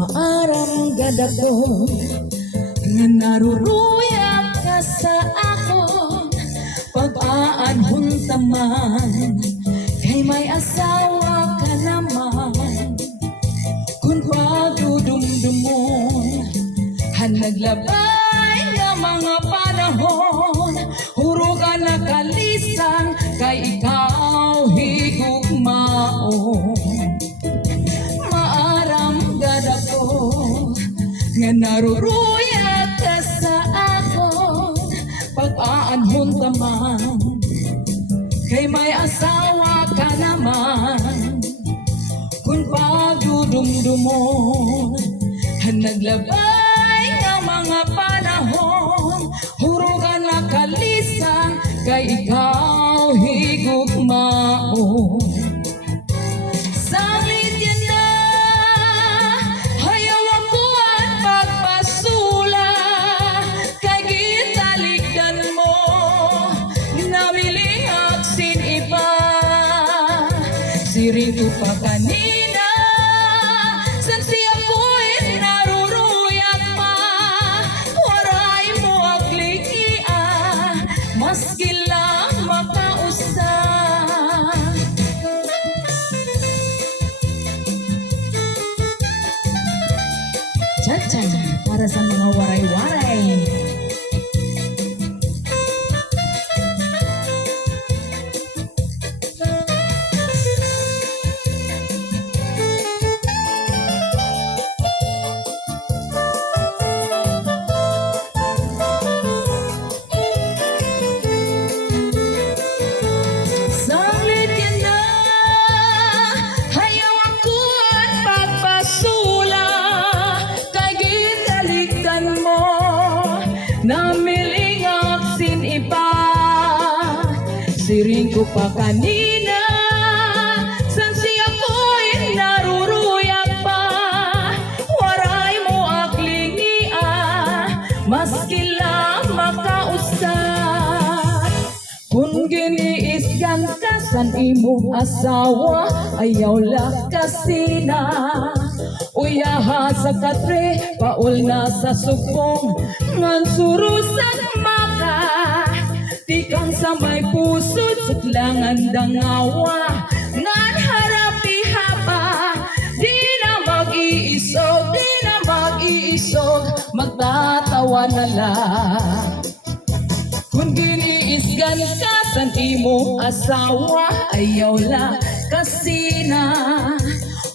Maarang gadako nga naruruyag ka sa akon, pag-aanhon taman kay may asawa ka naman. Kung pagdudumdumon hanaglabay nga mga panahon, huro ka nakalisang kay ikaw higugmaon. Nga naruruyag ka sa akon, pag-aanhon taman kay may asawa ka naman. Kung pagdudumdumon hanaglabay nga mga panahon, huro ka nakalisang kay ikaw higugmaon. Siring ko pa kanina, san siya ko'y naruruyag pa, waray mo agligia, maski lang makausa. Cha-cha, para sa mga waray-waray. Namilingap sin iba, siring ko pa kanina, san siya ko'y naruruyag pa, waray mo aklingia, maski lang makausap. Kung giniisgan ka san imong asawa, ayaw lakasina, uyaha sa katre, paul na sa sukong, ngan surusan maka, tikang sa may pusod, suklangan dangawa, ngan harapi hapa, di na mag-iisog, magtatawa na lang. Kung giniisgan ka san imong asawa, ayaw lakasina,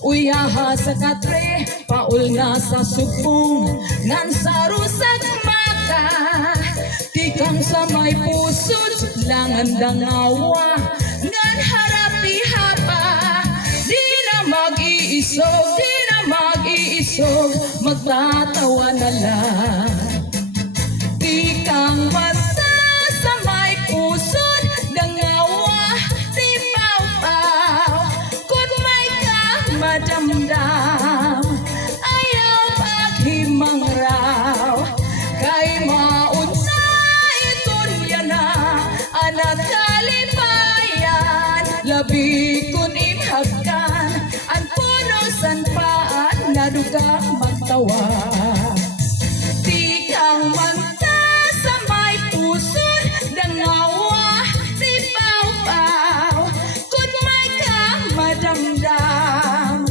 uyaha sa katre, paul na sa sukong, ngan sarusag mata, tikang sa may pusod, langan dangawa, ngan harapi hapa, di na mag-iisog, magtatawa na lang. Tikang mata sa may pusod, dangawa, di pau-pau, kung may madamdam, ayaw paghimang raw, kay maunsa iton yan na, anak kalipayan, labi kun imhagkan, ang puno san paan, nadugang magtawa. Tikang manta sa may pusod, dangawa, di pau-pau, kun may madamdam,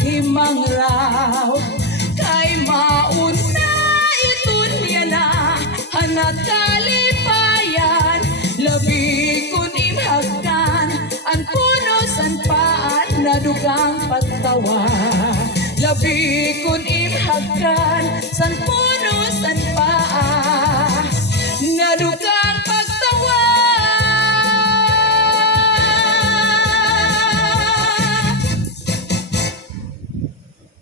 himang raw, kay mauna iton yan na, hanat kalipayan, labi kun imhagkan, ang puno san paan, nadugang pagtawa, labi kun imhagkan, san puno